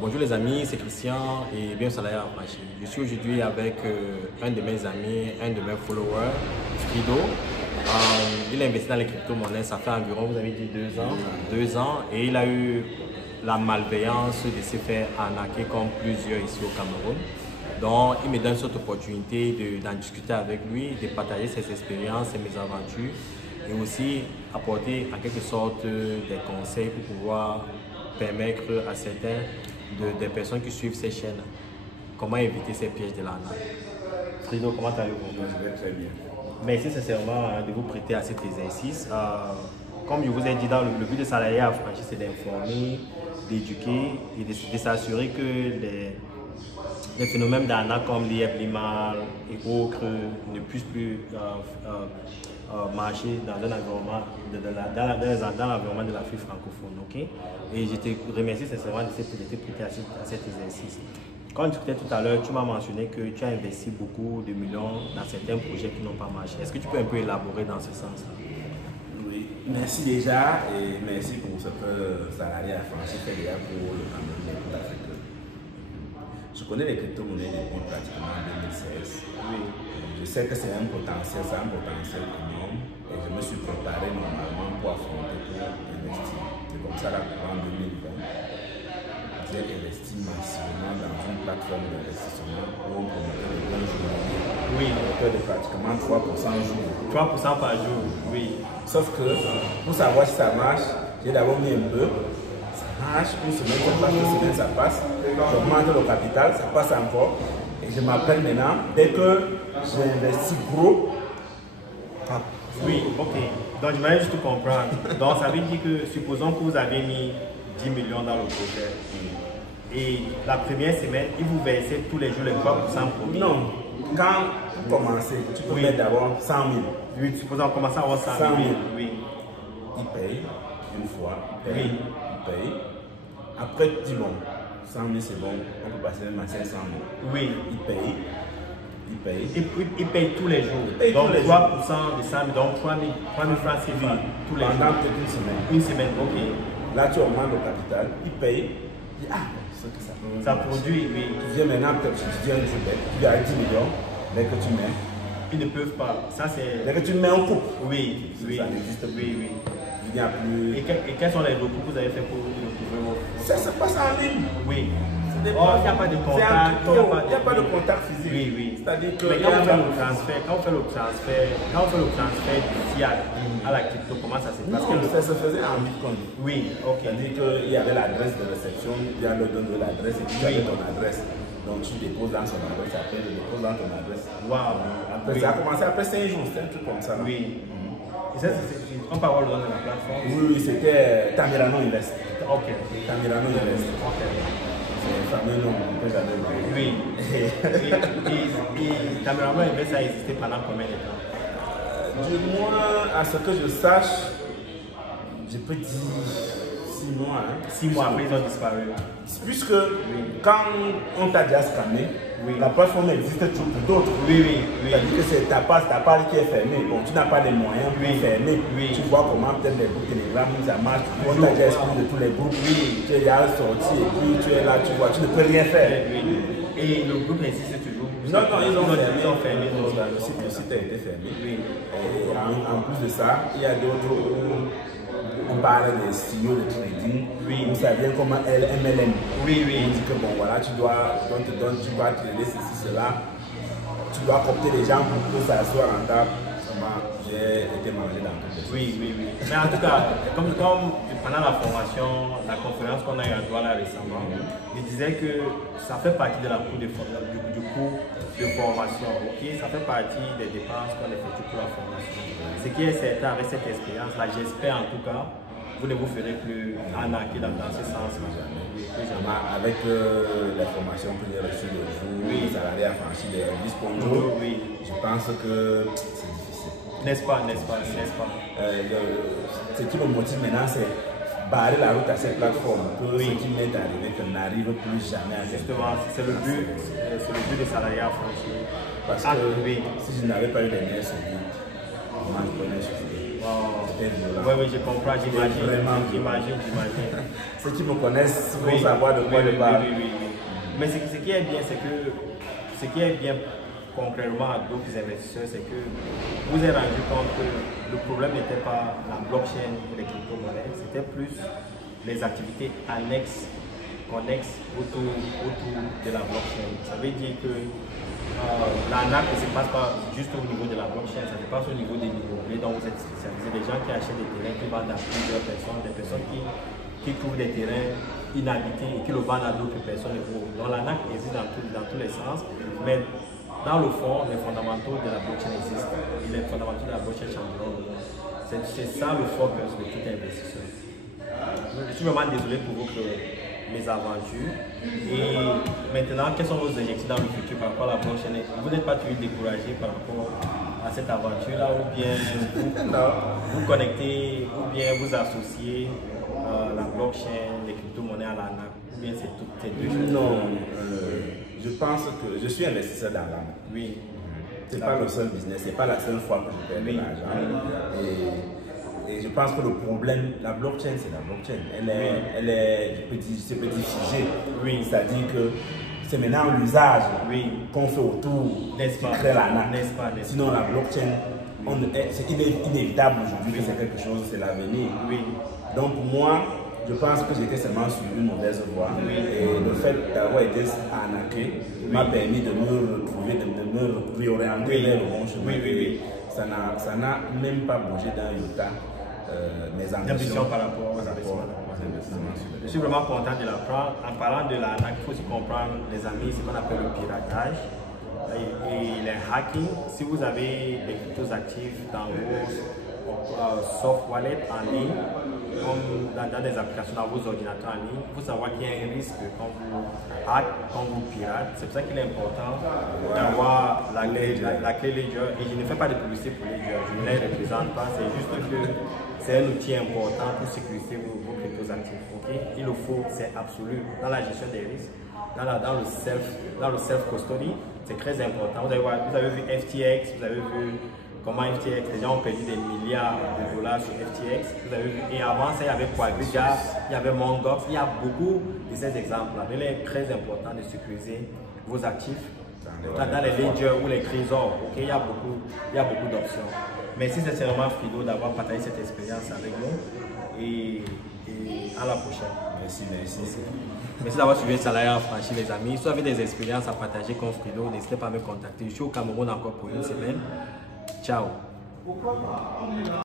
Bonjour les amis, c'est Christian et bienvenue sur Salarié Affranchi. Je suis aujourd'hui avec un de mes amis, un de mes followers, Frido. Il a investi dans les crypto-monnaies, ça fait environ, vous avez dit 2 ans, et il a eu la malveillance de se faire arnaquer comme plusieurs ici au Cameroun. Donc il me donne cette opportunité d'en discuter avec lui, de partager ses expériences, ses mésaventures et aussi apporter en quelque sorte des conseils pour pouvoir permettre à certains des personnes qui suivent ces chaînes comment éviter ces pièges de l'arnaque. Frido, comment allez-vous? Je vais très bien. Merci sincèrement de vous prêter à cet exercice. Comme je vous ai dit, dans le but de Salarié Affranchi, c'est d'informer, d'éduquer et de s'assurer que les phénomènes d'arnaque comme l'IEP-LIMAL et autres ne puissent plus marcher dans un environnement, dans l'environnement de l'Afrique francophone. Okay? Et je te remercie sincèrement de t'être prêté à cet exercice. Quand on discutait tout à l'heure, tu m'as mentionné que tu as investi beaucoup de millions dans certains projets qui n'ont pas marché. Est-ce que tu peux un peu élaborer dans ce sens? Oui, merci déjà et merci pour ce que Salarié Affranchi fait déjà pour le Cameroun et pour l'Afrique. Je connais les crypto-monnaies depuis pratiquement 2016. Oui. Je sais que c'est un potentiel énorme et je me suis préparé normalement pour affronter, pour investir. C'est comme ça en 2020, j'ai investi massivement dans une plateforme d'investissement où on promettait de bons jours. Oui, on promettait de pratiquement 3% jour. 3% par jour, oui. Sauf que pour savoir si ça marche, j'ai d'abord mis un peu. Ça marche, une semaine ça passe, 2 semaines ça passe. J'augmente le capital, ça passe encore. Et je m'appelle maintenant, dès que j'ai investi gros. Oui, ok. Donc je vais juste tout comprendre. Donc ça veut dire que, supposons que vous avez mis 10 millions dans le projet. Et la première semaine, il vous versait tous les jours les 3% promis. Non, quand vous commencez, tu peux mettre d'abord 100 000. Oui, supposons commencer à avoir 100 000. Oui. Il paye une fois, il paye. Après, tu dis bon, 100 000 c'est bon, on peut passer même à 500 000. Oui. Il paye. Il paye tous les jours. Donc 3% de 100 000, donc 3 000 francs CFA tous les jours. Pendant peut-être une semaine. Une semaine, ok. Là, tu augmentes le capital, il paye. Il dit, c'est que ça produit, oui. Tu viens maintenant, peut-être tu dis un jour, tu as 10 millions, dès que tu mets. Ils ne peuvent pas. Ça, c'est... Dès que tu mets un coup. Oui, oui. Ça n'existe plus. Oui. Il n'y a plus. Et quels sont les recours que vous avez fait pour retrouver vos... Ça se passe en ligne. Oui. Oh, il n'y a pas de contact. Il n'y a pas de contact physique. Oui. C'est-à-dire que. Mais quand on fait le transfert d'ici à la crypto, comment ça se passe? Parce que ça se faisait en Bitcoin. Oui, ok. C'est-à-dire qu'il y avait l'adresse de réception, il y a le don de l'adresse et puis il y avait ton adresse. Donc tu déposes dans son adresse, après tu déposes dans ton adresse. Waouh. Après, ça a commencé après 5 jours, c'était un truc comme ça. Oui. Et ça, on peut avoir le nom de la plateforme? Oui, c'était Tamirano Invest. Ok. Tamirano Invest. Ok. C'est un fameux nom que j'avais oublié. Oui. Et Tamirano Invest a existé pendant combien de temps? Du moins, à ce que je sache, je peux dire 6 mois. 6 mois après, ils ont disparu. Puisque quand on t'a déjà scanné, la plateforme existe toujours pour d'autres. Oui. C'est-à-dire que c'est ta page qui est fermée. Bon, tu n'as pas les moyens pour fermer. Tu vois comment peut-être les groupes Telegram, ça marche. On t'a déjà exclu de tous les groupes. Tu es déjà sorti et puis tu es là, tu vois, tu ne peux rien faire. Et le groupe existe toujours? Non, ils ont fermé. Le site a été fermé. Et en plus de ça, il y a d'autres où on parle des signaux de trading. Vous savez comment MLM. On dit que bon voilà, tu vas trader ceci, cela. Tu dois copter les gens pour que ça soit rentable. J'ai été mangé dans tout ça. Oui. Mais en tout cas, comme pendant la formation, la conférence qu'on a eu à Douala récemment, il disait que ça fait partie de du cours de formation. Ça fait partie des dépenses qu'on effectue pour la formation. Ce qui est certain avec cette expérience-là, j'espère en tout cas, vous ne vous ferez plus arnaquer dans ce sens-là. Avec les formations que j'ai reçues le jour, les salariés affranchis des disponibles, je pense que c'est difficile. N'est-ce pas? Ce qui me motive maintenant, c'est barrer la route à cette plateforme pour ce qui m'est arrivé, que n'arrive plus jamais à cette plateforme. Justement, c'est le but des salariés affranchis. Parce que si je n'avais pas eu les meilleurs services, comment je pourrais suffire? C'était violent. Oui, je comprends, j'imagine. Ceux qui me connaissent vont savoir de quoi je parle. Oui. Mais ce qui est bien, c'est que ce qui est bien concrètement à d'autres investisseurs, c'est que vous avez rendu compte que le problème n'était pas la blockchain et les crypto-monnaies, c'était plus les activités annexes, connexes autour de la blockchain. Ça veut dire que l'arnaque ne se passe pas juste au niveau de la blockchain, ça se passe au niveau des immobiliers dont vous êtes spécialisé, des gens qui achètent des terrains, qui vendent à plusieurs personnes, des personnes qui trouvent des terrains inhabités et qui le vendent à d'autres personnes. Donc l'arnaque existe dans tous les sens, mais dans le fond, les fondamentaux de la blockchain existent. Les fondamentaux de la blockchain changeront. C'est ça le focus de tout investisseur. Je suis vraiment désolé pour votre mésaventures. Et maintenant, quels sont vos objectifs dans le futur par rapport à la blockchain? Vous n'êtes pas toujours découragé par rapport à cette aventure-là, ou bien vous connectez, ou bien vous associez la blockchain, les crypto-monnaies à l'arnaque, ou bien c'est toutes ces deux choses? Non, je pense que je suis investisseur dans l'arnaque. Oui. C'est pas le seul business, c'est pas la seule fois que je perds de l'argent. Et je pense que le problème, la blockchain, c'est la blockchain. Elle est je peux dire figée. Oui. C'est-à-dire que c'est maintenant l'usage qu'on fait autour qui crée l'arnaque. Sinon, la blockchain, c'est inévitable aujourd'hui que c'est quelque chose, c'est l'avenir. Oui. Donc pour moi, je pense que j'étais seulement sur une mauvaise voie. Et le fait d'avoir été arnaqué m'a permis de me retrouver, de me réorienter vers le bon chemin. Ça n'a même pas bougé d'un iota mes ambitions par rapport aux investissements. Je suis vraiment content de l'apprendre. En parlant de l'arnaque, il faut aussi comprendre, les amis, ce qu'on appelle le piratage et les hacking. Si vous avez des cryptos actifs dans vos soft wallets en ligne, comme dans des applications dans vos ordinateurs en ligne, il faut savoir qu'il y a un risque quand vous hack, quand vous pirate. C'est pour ça qu'il est important d'avoir la clé Ledger. Et je ne fais pas de publicité pour Ledger, je ne les représente pas, c'est juste que c'est un outil important pour sécuriser vos cryptos actifs. Okay? Il le faut, c'est absolu. Dans la gestion des risques, dans le self-custody, c'est très important. Vous avez vu FTX, vous avez vu comment FTX, les gens ont perdu des milliards de dollars sur FTX. Vous avez vu, et avant ça, il y avait Quadriga, il y avait Mongox, il y a beaucoup de ces exemples-là. Il est très important de sécuriser vos actifs dans les ledgers ou les trésors. Okay? Il y a beaucoup d'options. Merci sincèrement Frido d'avoir partagé cette expérience avec nous et à la prochaine. Merci. Merci d'avoir suivi Salaya Affranchi les amis. Si vous avez des expériences à partager comme Frido, n'hésitez pas à me contacter. Je suis au Cameroun encore pour une semaine. Ciao.